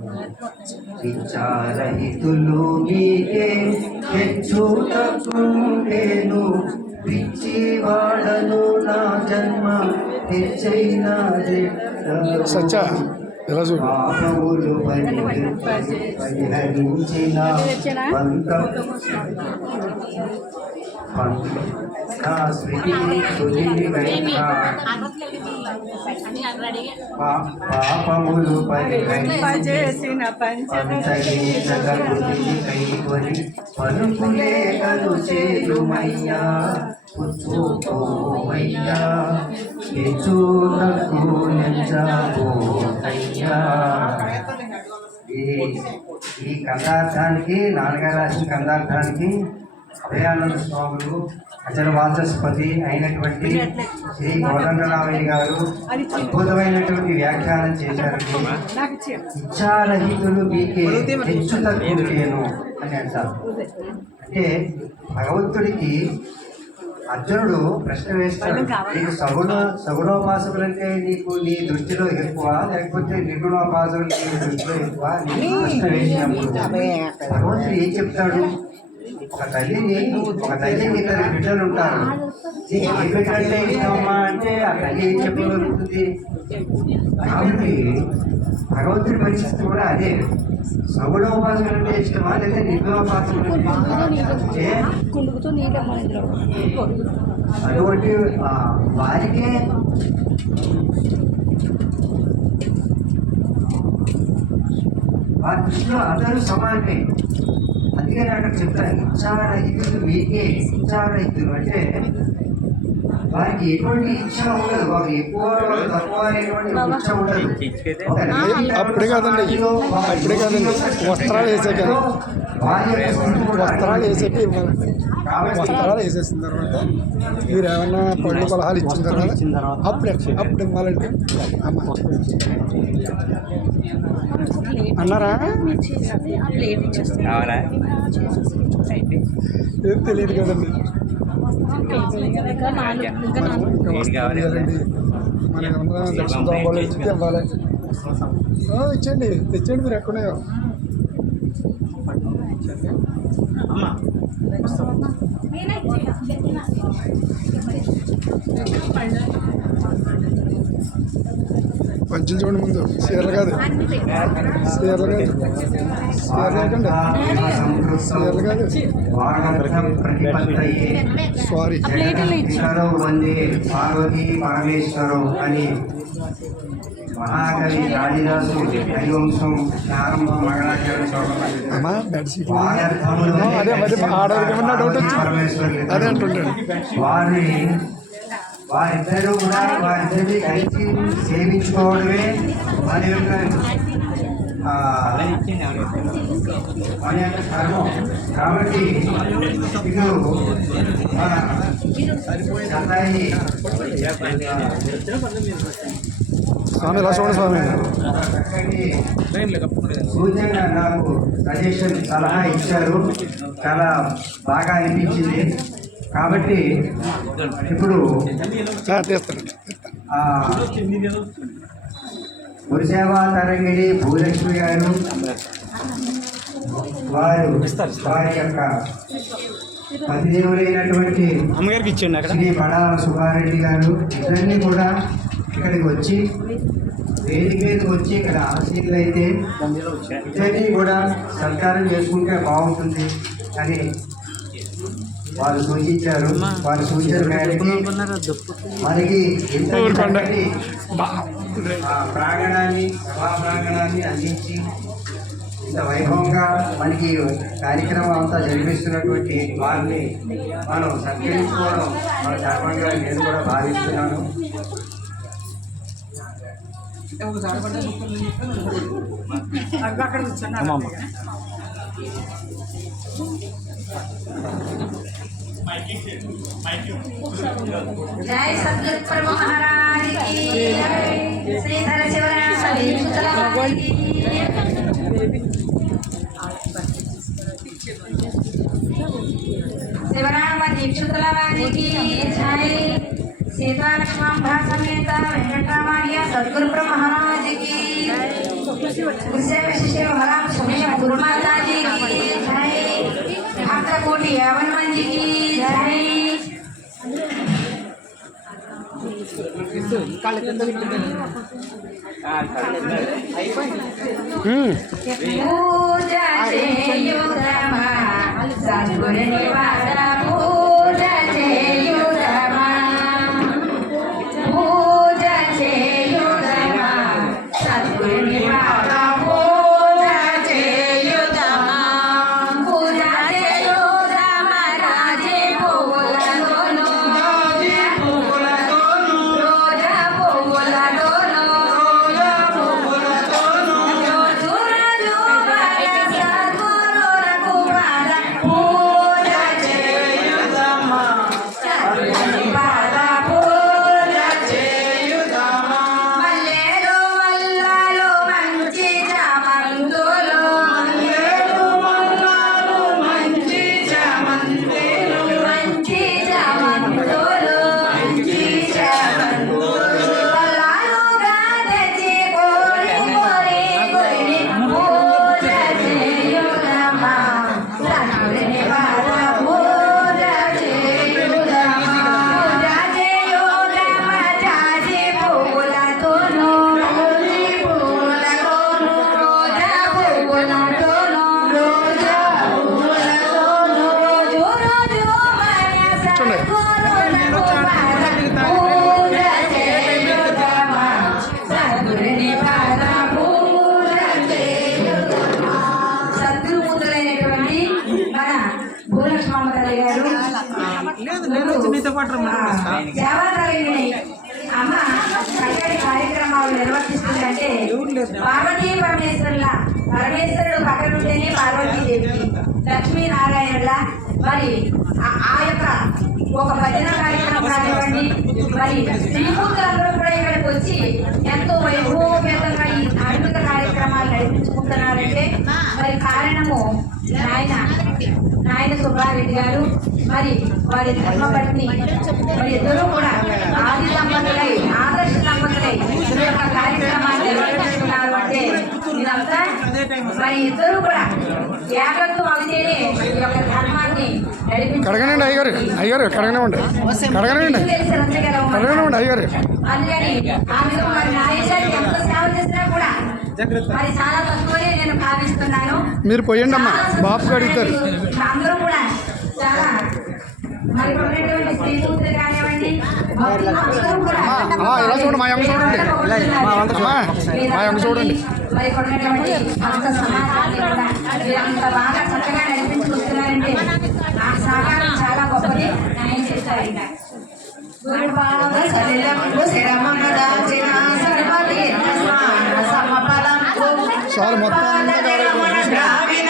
విచారహితులు మీకే హెచ్చుటకుండేను, పిచ్చివాడను నా జన్మ హెచ్చైన సచ్చా ఎలా చూడు పాపములు పరిహరించిన పాపములు పరిహరించిన కైకొని పలుకులేకలు చేయుమయ్యా, పుచ్చుకోమయ్యా, హెచ్చుటకు నెచ్చావోయ్యా. ఈ కందార్థానికి నాన్నగారు రాసిన కందార్థానికి అభయానంద స్వాములు అచల వాచస్పతి అయినటువంటి శ్రీ కోదండరామయ్య గారు అద్భుతమైనటువంటి వ్యాఖ్యానం చేశారండి. ఇచ్చారహితులు మీకే హెచ్చు తక్కువను అని అంటారు. అంటే భగవంతుడికి అర్జునుడు ప్రశ్న వేస్తాడు, నీకు సగుణోపాసకులంటే నీకు నీ దృష్టిలో ఎక్కువ, లేకపోతే నిర్గుణోపాసకులు నీ దృష్టిలో ఎక్కువ? ప్రశ్న వేసినప్పుడు భగవంతుడు ఏం చెప్తాడు? ఒక తల్లికి ఇద్దరు బిడ్డలు ఉంటారు, నీకు ఏ బిడ్డంటే ఇష్టమమ్మా అంటే ఆ తల్లి ఏం చెప్పగలుగుతుంది? కాబట్టి భగవంతుడి పరిస్థితి కూడా అదే. సగుణోపాసకులు అంటే ఇష్టమా, లేదా నిర్గుణోపాసకులు అంటే అటువంటి వారికే వారి దృష్టిలో అందరూ సమానమే. అందుకని అక్కడ చెప్తారు, ఇచ్చారహితులు మీకే. ఇచ్చారహితులు అంటే వారికి ఎటువంటి ఇచ్చ ఉండదు, వారికి ఎక్కువ తక్కువ అనేటువంటి ఇచ్చ ఉండదు. అప్పుడే కాదండి, అప్పుడే కాదండి, వస్త్రాలు వేసాక వస్త్రాలు వేసాక ఇవ్వాలండి. వస్త్రాలు వేసేసిన తర్వాత మీరు ఏమన్నా పళ్ళు పలహాలు ఇచ్చిన తర్వాత అప్పుడు ఇవ్వాలండి. అన్నారా? ఏం తెలియదు కదండి. మనకేమన్నా దక్షిణ దొంగలు ఇచ్చి ఇవ్వాలి. ఇచ్చండి, తెచ్చండి, మీరు ఎక్కడో పంచులు చూడండి. ముందు చీరలు కాదు, చీరలు కాదు, చీరలు కాదు, సారీ. పార్వతీ పరమేశ్వరం అని మహాకవి కాళిదాసు హరివంశం ప్రారంభ వారిద్దరూ కూడా వారిద్దరిని కలిసి సేవించుకోవడమే వారి యొక్క కర్మం. కాబట్టి ఇప్పుడు చందాయి స్వామి ఇలా చూడండి స్వామి. సూచన నాకు సజెషన్ సలహా ఇచ్చారు, చాలా బాగా అనిపించింది. కాబట్టి ఇప్పుడు గురుసేవా తరంగిణి భూలక్ష్మి గారు వారి యొక్క పతిదేవులైనటువంటి అమ్మగారికి ఇచ్చేయండి. శ్రీ పడాల సుబ్బారెడ్డి గారు ఇద్దరిని కూడా ఇక్కడికి వచ్చి వేదిక మీదకి వచ్చి ఇక్కడ ఆశీర్లు అయితే ఇద్దరిని కూడా సత్కారం చేసుకుంటే బాగుంటుంది అని వారు సూచించారు. వారి సూచన మేరకి మనకి ప్రాంగణాన్ని, సభా ప్రాంగణాన్ని అందించి ఇంత వైభవంగా మనకి కార్యక్రమం అంతా జరిపిస్తున్నటువంటి వారిని మనం సత్కరించుకోవడం మన ధర్మంగా నేను కూడా భావిస్తున్నాను. जय सतगुरु प्रभु महाराज की जय। श्रीधर शिवराम दीक्षितुల వారికి జై। सीता लक्ष्मण समेत वेंकटरामయ్య सतगुरु प्रभु महाराज की जय। सदगुरु माता जी की जय भक्त कोटि हनुमान जी की जय पूजा చేయుదమా సద్గురు నివాస పూజ చేయుదమా పూజ చేయుదమా సద్గురు నివాస పూజ చేయుదమా పూజ చేయుదమా రాజే పువ్వులతోను రోజా పువ్వులతోను రోజు రోజు బాల సద్గురులకు బాల పూజ చేయుదమా సద్గురు బాల పూజ చేయుదమా మల్లెలు మల్లాలు మంచి చామంతులు మల్లెలు మల్లాలు మంచి చామంతులు మంచి చామంతులు మంచి చామంతులు పలాలుగా తెచ్చి కోరి కోరి కోరి పూజ చేయుదమా సద్గురుని పాద పూజ చేయుదమా పూజ చేయుదమా జాజి పువ్వులతోను జాజి పువ్వులతోను రోజా పువ్వులతోను రోజా పువ్వులతోను రోజు రోజు మన సద్గురులకు పాద పూజ చేయుదమా సద్గురుని పాద పూజ చేయుదమా సద్గురుమూర్తులైనటువంటి మన భూలక్ష్మమ్మ తల్లి గారు సేవాతల్లిని అమ్మ చక్కటి కార్యక్రమాలు నిర్వర్తిస్తుందంటే పార్వతీ పరమేశ్వరుడు పక్కనుంటేనే పార్వతీదేవికి లక్ష్మీనారాయణుల మరి ఆ యొక్క ఒక భజన కార్యక్రమం కానివ్వండి మరి శ్రీమూర్తులందరూ కూడా ఇక్కడికి వచ్చి ఎంతో వైభవపేతంగా ఈ ధార్మిక కార్యక్రమాలు నడిపించుకుంటున్నారంటే మరి కారణము నాయన సుబ్బారెడ్డి గారు మరి వారి ధర్మపత్ని మరి ఇద్దరూ కూడా ఆది దంపతులై ఆదర్శ దంపతులై ఈ యొక్క కార్యక్రమాన్ని నిర్వహిస్తున్నారు అంటే ఇదంతా మరి ఇద్దరు కూడా ఏకత్వం అవుతేనే ఈ యొక్క ధర్మాన్ని కడగనండి అయ్యగారు అయ్యగారు కడగనివ్వండి కడగనివ్వండి కడగనివ్వండి అయ్యగారు అందుకని ఆమెకు మరి నాయకులు ఎంత సేవ చేసినా కూడా మరి చాలా తక్కువే నేను భావిస్తున్నాను. మీరు పోయండి అమ్మా బాబు అడుగుతారు అందరూ కూడా చాలా మరి ఉన్నటువంటి శ్రీమూర్తులు కానివ్వండి అందరూ కూడా ఇలా చూడండి మా అమ్మ చూడండి అమ్మా మా అమ్మ చూడండి మరి ఉన్నటువంటి భక్త సమాజాన్ని కూడా వీరంత బాగా చక్కగా నడిపించుకొస్తున్నారంటే ఆ సహకారం చాలా గొప్పది. న్యాయం చేస్తారు ఇంకా గురుపాద సలిలము శరమమ దాచిన సర్వతీర్థ స్నాన సమఫలం చాలు మొత్తం